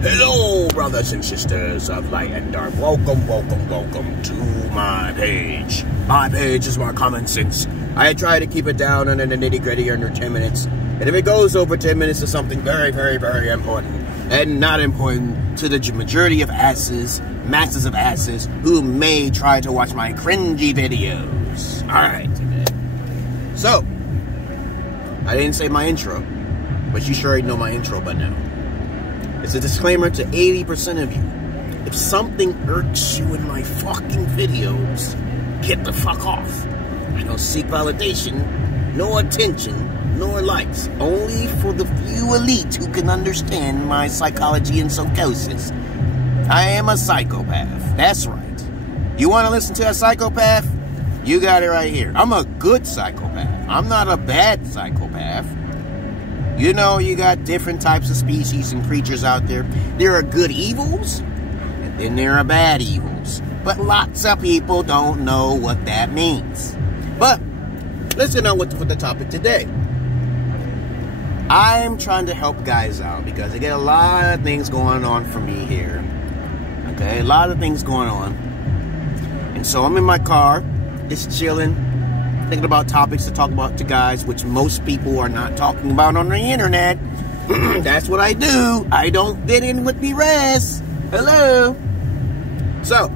Hello, brothers and sisters of light and dark. Welcome to my page. My page is more common sense. I try to keep it down under the nitty-gritty under 10 minutes. And if it goes over 10 minutes to something very, very, very important and not important to the majority of asses, masses of asses, who may try to watch my cringy videos. Alright. So, I didn't say my intro, but you sure know my intro by now. It's a disclaimer to 80% of you. If something irks you in my fucking videos, get the fuck off. I don't seek validation, no attention, nor likes. Only for the few elite who can understand my psychology and psychosis. I am a psychopath. That's right. You want to listen to a psychopath? You got it right here. I'm a good psychopath. I'm not a bad psychopath. You know, you got different types of species and creatures out there. There are good evils, and then there are bad evils. But lots of people don't know what that means. But, let's get on with the topic today. I'm trying to help guys out because I get a lot of things going on for me here. Okay, a lot of things going on. And so I'm in my car, just chilling, thinking about topics to talk about to guys, which most people are not talking about on the internet. That's what I do. I don't fit in with the rest. Hello. So,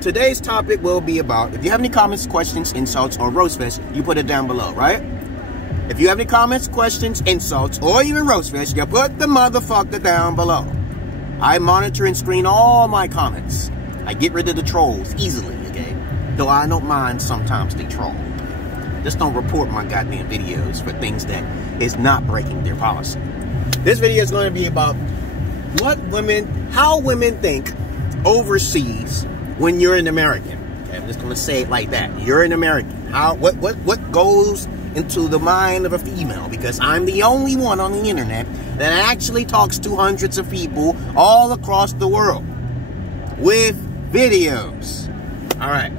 today's topic will be about, if you have any comments, questions, insults, or roast fest, you put it down below, right? If you have any comments, questions, insults, or even roast fest, you put the motherfucker down below. I monitor and screen all my comments. I get rid of the trolls easily, okay? Though I don't mind sometimes they troll. Just don't report my goddamn videos for things that is not breaking their policy. This video is going to be about how women think overseas when you're an American. Okay, I'm just going to say it like that. You're an American. What goes into the mind of a female? Because I'm the only one on the internet that actually talks to hundreds of people all across the world with videos. All right.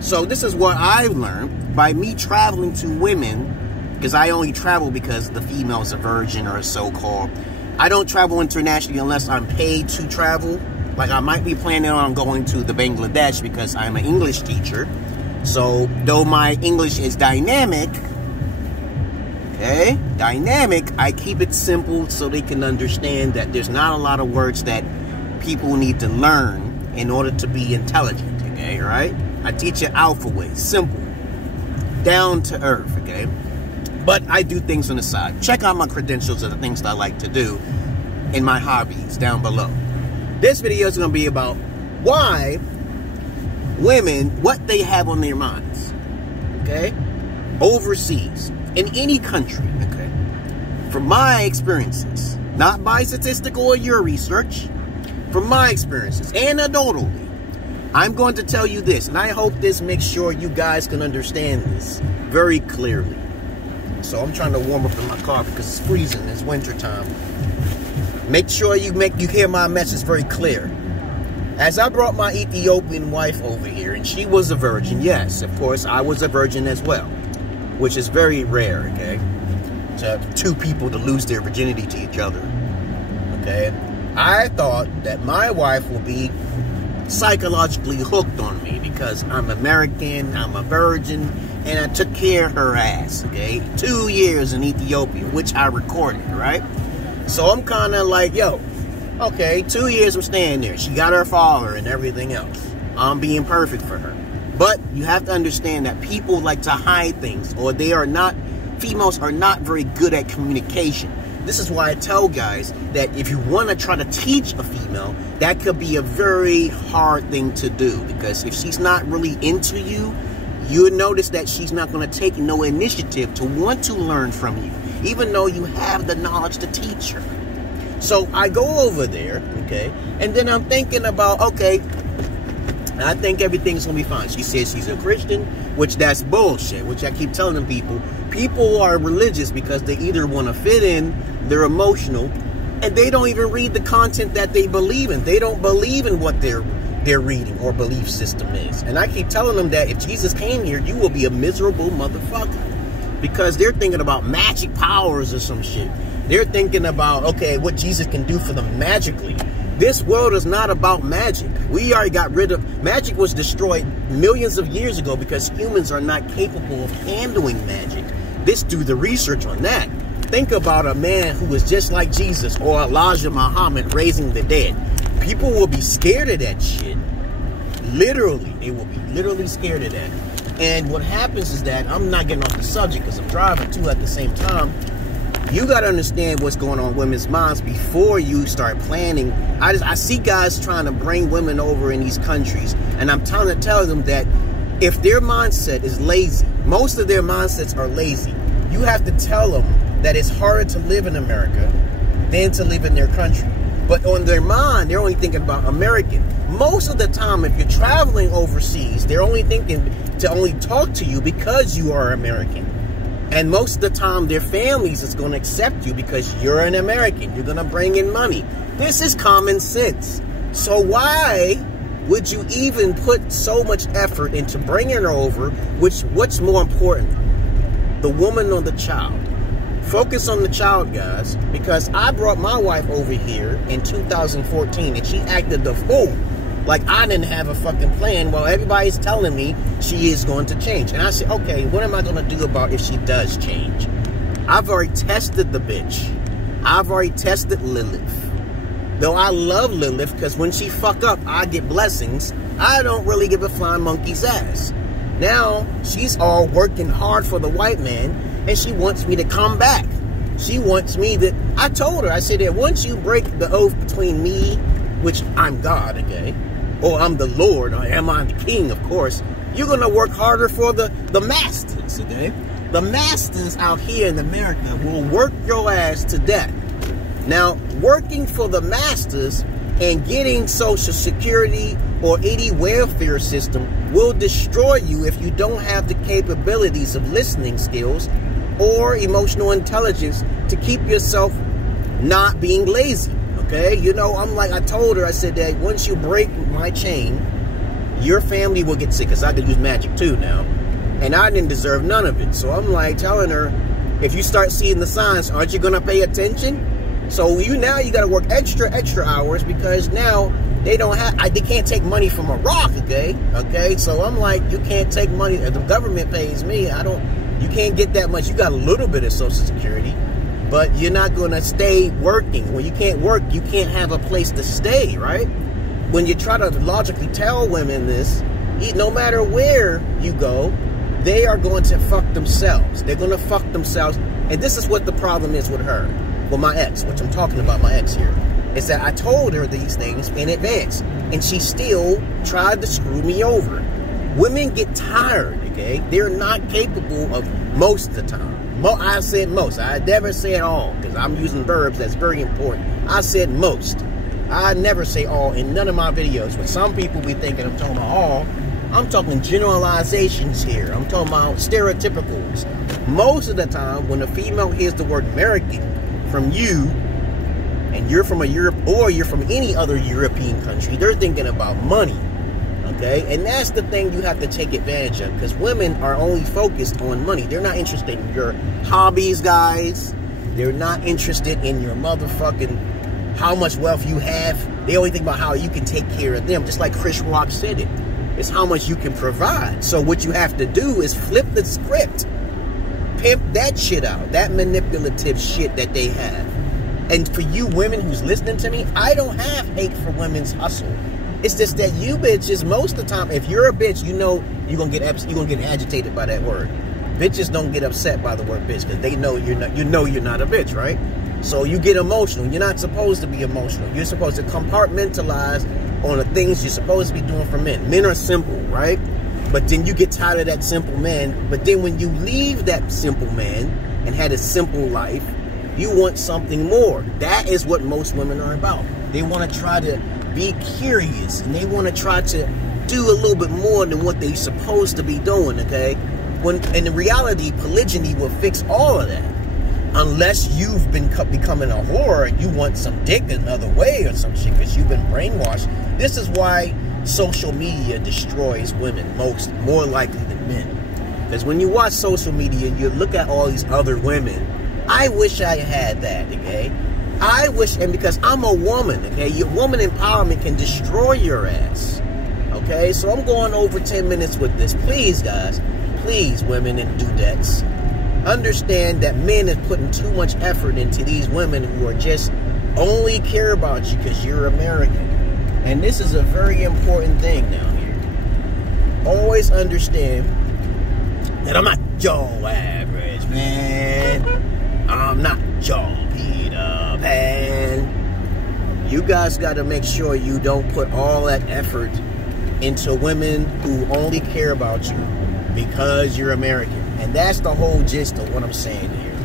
So this is what I've learned by me traveling to women, because I only travel because the female's a virgin or a so-called. I don't travel internationally unless I'm paid to travel. Like I might be planning on going to the Bangladesh because I'm an English teacher. So though my English is dynamic, okay, I keep it simple so they can understand that there's not a lot of words that people need to learn in order to be intelligent, okay, right? I teach it alpha way, simple, down to earth, okay? But I do things on the side. Check out my credentials of the things that I like to do in my hobbies down below. This video is going to be about why women, what they have on their minds, okay? Overseas, in any country, okay? From my experiences, not by statistical or your research, from my experiences, anecdotally, I'm going to tell you this, and I hope this makes sure you guys can understand this very clearly. So I'm trying to warm up in my car because it's freezing. It's winter time. Make sure you hear my message very clear. As I brought my Ethiopian wife over here, and she was a virgin, yes, of course, I was a virgin as well, which is very rare, okay, to two people to lose their virginity to each other, okay? I thought that my wife will be psychologically hooked on me because I'm American, I'm a virgin, and I took care of her ass, okay? 2 years in Ethiopia, which I recorded, right? So I'm kind of like, yo, okay, 2 years I'm staying there. She got her father and everything else. I'm being perfect for her. But you have to understand that people like to hide things, or females are not very good at communication. This is why I tell guys that if you want to try to teach a female, that could be a very hard thing to do. Because if she's not really into you, you'll notice that she's not going to take no initiative to want to learn from you, even though you have the knowledge to teach her. So I go over there, okay, and then I'm thinking about, okay, I think everything's going to be fine. She says she's a Christian, which that's bullshit, which I keep telling them people. People are religious because they either want to fit in, they're emotional, and they don't even read the content that they believe in. They don't believe in what they're reading or belief system is. And I keep telling them that if Jesus came here, you will be a miserable motherfucker. Because they're thinking about magic powers or some shit. They're thinking about, okay, what Jesus can do for them magically. This world is not about magic. We already got rid of... Magic was destroyed millions of years ago because humans are not capable of handling magic. Let's do the research on that. Think about a man who was just like Jesus or Elijah Muhammad raising the dead. People will be scared of that shit. Literally, they will be literally scared of that. And what happens is that, I'm not getting off the subject because I'm driving too at the same time. You got to understand what's going on in women's minds before you start planning. I see guys trying to bring women over in these countries, and I'm trying to tell them that if their mindset is lazy, most of their mindsets are lazy, you have to tell them that it's harder to live in America than to live in their country. But on their mind, they're only thinking about American. Most of the time, if you're traveling overseas, they're only thinking to only talk to you because you are American. And most of the time, their families is going to accept you because you're an American. You're going to bring in money. This is common sense. So why would you even put so much effort into bringing her over? What's more important, the woman or the child? Focus on the child, guys, because I brought my wife over here in 2014 and she acted the fool. Like I didn't have a fucking plan while everybody's telling me she is going to change. And I said, okay, what am I going to do about if she does change? I've already tested the bitch. I've already tested Lilith. Though I love Lilith because when she fuck up, I get blessings. I don't really give a flying monkey's ass. Now, she's all working hard for the white man and she wants me to come back. She wants me to... I told her, I said that once you break the oath between me, which I'm God, okay? Or I'm the Lord, or am I the king, of course. You're going to work harder for the masters, okay? The masters out here in America will work your ass to death. Now, working for the masters and getting Social Security or any welfare system will destroy you if you don't have the capabilities of listening skills or emotional intelligence to keep yourself not being lazy. Okay, you know, I told her, I said that once you break my chain, your family will get sick, because I could use magic too now. And I didn't deserve none of it. So I'm like telling her, if you start seeing the signs, aren't you going to pay attention? So you got to work extra hours, because now they can't take money from a rock, okay? Okay, so I'm like, you can't take money, if the government pays me, you can't get that much. You got a little bit of Social Security, but you're not going to stay working. When you can't work, you can't have a place to stay, right? When you try to logically tell women this, no matter where you go, they are going to fuck themselves. They're going to fuck themselves. And this is what the problem is with her. Well, my ex, which I'm talking about my ex here, is that I told her these things in advance, and she still tried to screw me over. Women get tired, okay? They're not capable of most of the time. I said most. I never say all, because I'm using verbs. That's very important. I said most. I never say all in none of my videos. But some people be thinking I'm talking about all. I'm talking generalizations here. I'm talking about stereotypicals. Most of the time, when a female hears the word American from you, and you're from a Europe, or you're from any other European country, they're thinking about money. Okay, and that's the thing you have to take advantage of, because women are only focused on money. They're not interested in your hobbies, guys. They're not interested in your motherfucking how much wealth you have. They only think about how you can take care of them, just like Chris Rock said it. It's how much you can provide. So what you have to do is flip the script. Pimp that shit out, that manipulative shit that they have. And for you women who's listening to me, I don't have hate for women's hustle. It's just that you bitches, most of the time, if you're a bitch, you know you're gonna get agitated by that word. Bitches don't get upset by the word bitch because they know you're not. You know you're not a bitch, right? So you get emotional. You're not supposed to be emotional. You're supposed to compartmentalize on the things you're supposed to be doing for men. Men are simple, right? But then you get tired of that simple man. But then when you leave that simple man and had a simple life, you want something more. That is what most women are about. They want to try to be curious, and they want to try to do a little bit more than what they're supposed to be doing, okay? When in reality, polygyny will fix all of that. Unless you've been becoming a whore and you want some dick another way or some shit because you've been brainwashed. This is why social media destroys women more likely than men. Because when you watch social media, you look at all these other women I wish I had that, okay? I wish, and because I'm a woman, okay? Your woman empowerment can destroy your ass, okay? So I'm going over 10 minutes with this. Please, guys, please, women and dudettes, understand that men are putting too much effort into these women who are just only care about you because you're American. And this is a very important thing down here. Always understand that I'm not your average man. I'm not your Peter Pan. You guys got to make sure you don't put all that effort into women who only care about you because you're American. And that's the whole gist of what I'm saying here.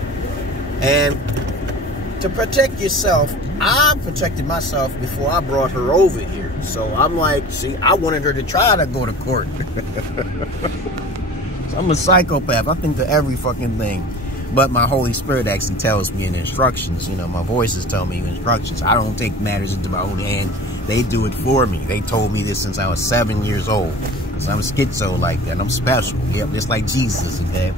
And to protect yourself, I protected myself before I brought her over here. So I'm like, see, I wanted her to try to go to court. So I'm a psychopath. I think to every fucking thing. But my Holy Spirit actually tells me in instructions. You know, my voices tell me instructions. I don't take matters into my own hand. They do it for me. They told me this since I was 7 years old. Because I'm schizo like that. I'm special. Yep, just like Jesus, okay?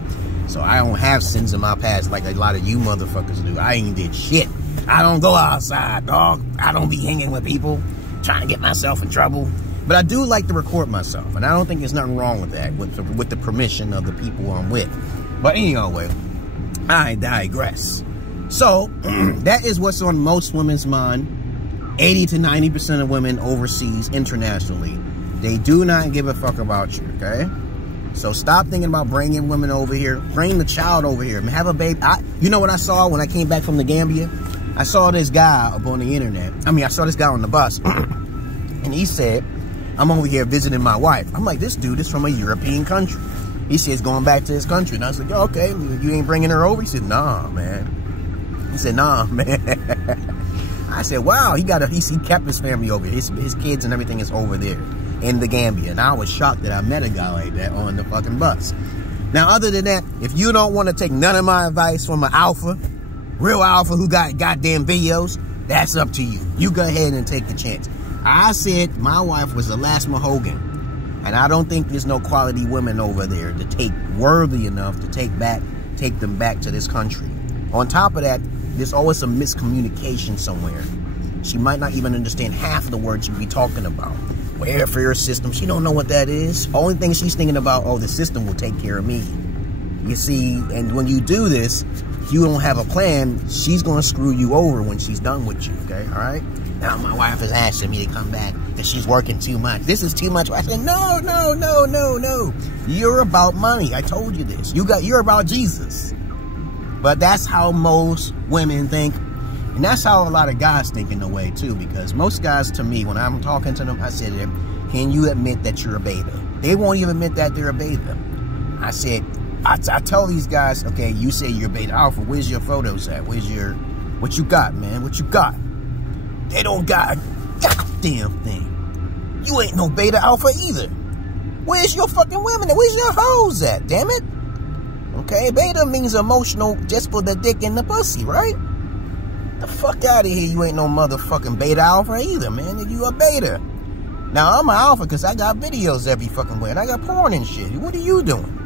So I don't have sins in my past like a lot of you motherfuckers do. I ain't did shit. I don't go outside, dog. I don't be hanging with people, trying to get myself in trouble. But I do like to record myself. And I don't think there's nothing wrong with that, with the permission of the people I'm with. But anyway, I digress. So, that is what's on most women's mind. 80 to 90% of women overseas, internationally, they do not give a fuck about you, okay? So stop thinking about bringing women over here. Bring the child over here. Have a baby. You know what I saw when I came back from the Gambia? I saw this guy up on the internet. I mean, I saw this guy on the bus. And he said, I'm over here visiting my wife. I'm like, this dude is from a European country. He says, going back to his country. And I was like, oh, okay, you ain't bringing her over? He said, nah, man. He said, nah, man. I said, wow, he kept his family over here. His kids and everything is over there in the Gambia. And I was shocked that I met a guy like that on the fucking bus. Now, other than that, if you don't want to take none of my advice from an alpha, real alpha who got goddamn videos, that's up to you. You go ahead and take the chance. I said my wife was the last Mahogan. And I don't think there's no quality women over there to take worthy enough to take them back to this country. On top of that, there's always some miscommunication somewhere. She might not even understand half of the words you be talking about. Welfare system, she don't know what that is. Only thing she's thinking about, oh, the system will take care of me. You see, and when you do this, if you don't have a plan, she's going to screw you over when she's done with you, okay? All right? Now, my wife is asking me to come back because she's working too much. This is too much. I said, no, no, no, no, no. You're about money. I told you this. You're about Jesus. But that's how most women think. And that's how a lot of guys think in a way, too. Because most guys, to me, when I'm talking to them, I said, can you admit that you're a beta? They won't even admit that they're a beta. I said, I tell these guys, okay, you say you're beta alpha. Where's your photos at? What you got, man? What you got? They don't got a goddamn thing. You ain't no beta alpha either. Where's your fucking women? Where's your hoes at, damn it? Okay, beta means emotional just for the dick and the pussy, right? The fuck out of here. You ain't no motherfucking beta alpha either, man. You a beta. Now, I'm an alpha because I got videos every fucking way. And I got porn and shit. What are you doing?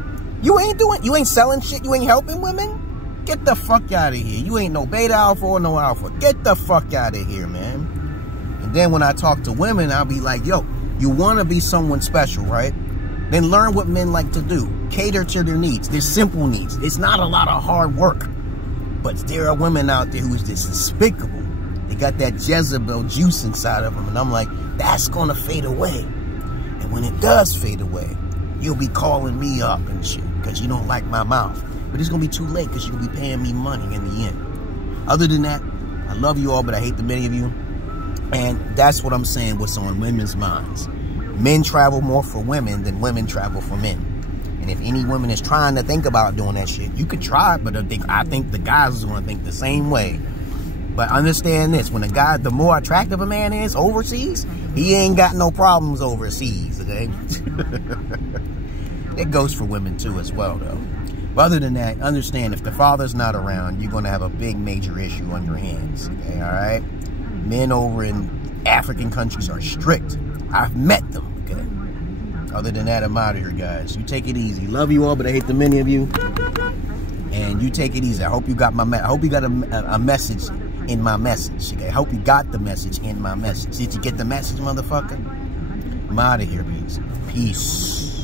You ain't selling shit. You ain't helping women? Get the fuck out of here. You ain't no beta alpha or no alpha. Get the fuck out of here, man. And then when I talk to women, I'll be like, yo, you want to be someone special, right? Then learn what men like to do. Cater to their needs. Their simple needs. It's not a lot of hard work. But there are women out there who is just despicable. They got that Jezebel juice inside of them. And I'm like, that's going to fade away. And when it does fade away, you'll be calling me up and shit because you don't like my mouth. But it's going to be too late because you'll be paying me money in the end. Other than that, I love you all, but I hate the many of you. And that's what I'm saying, what's on women's minds. Men travel more for women than women travel for men. And if any woman is trying to think about doing that shit, you could try it, but I think the guys is going to think the same way. But understand this, when the more attractive a man is overseas, he ain't got no problems overseas, okay? It goes for women too as well, though. But other than that, understand if the father's not around, you're going to have a big major issue on your hands, okay, all right? Men over in African countries are strict. I've met them, okay? Other than that, I'm out of here, guys. You take it easy. Love you all, but I hate the many of you. And you take it easy. I hope you got I hope you got a message in my message. Okay, I hope you got the message in my message. Did you get the message, motherfucker? I'm out of here, peace. Peace.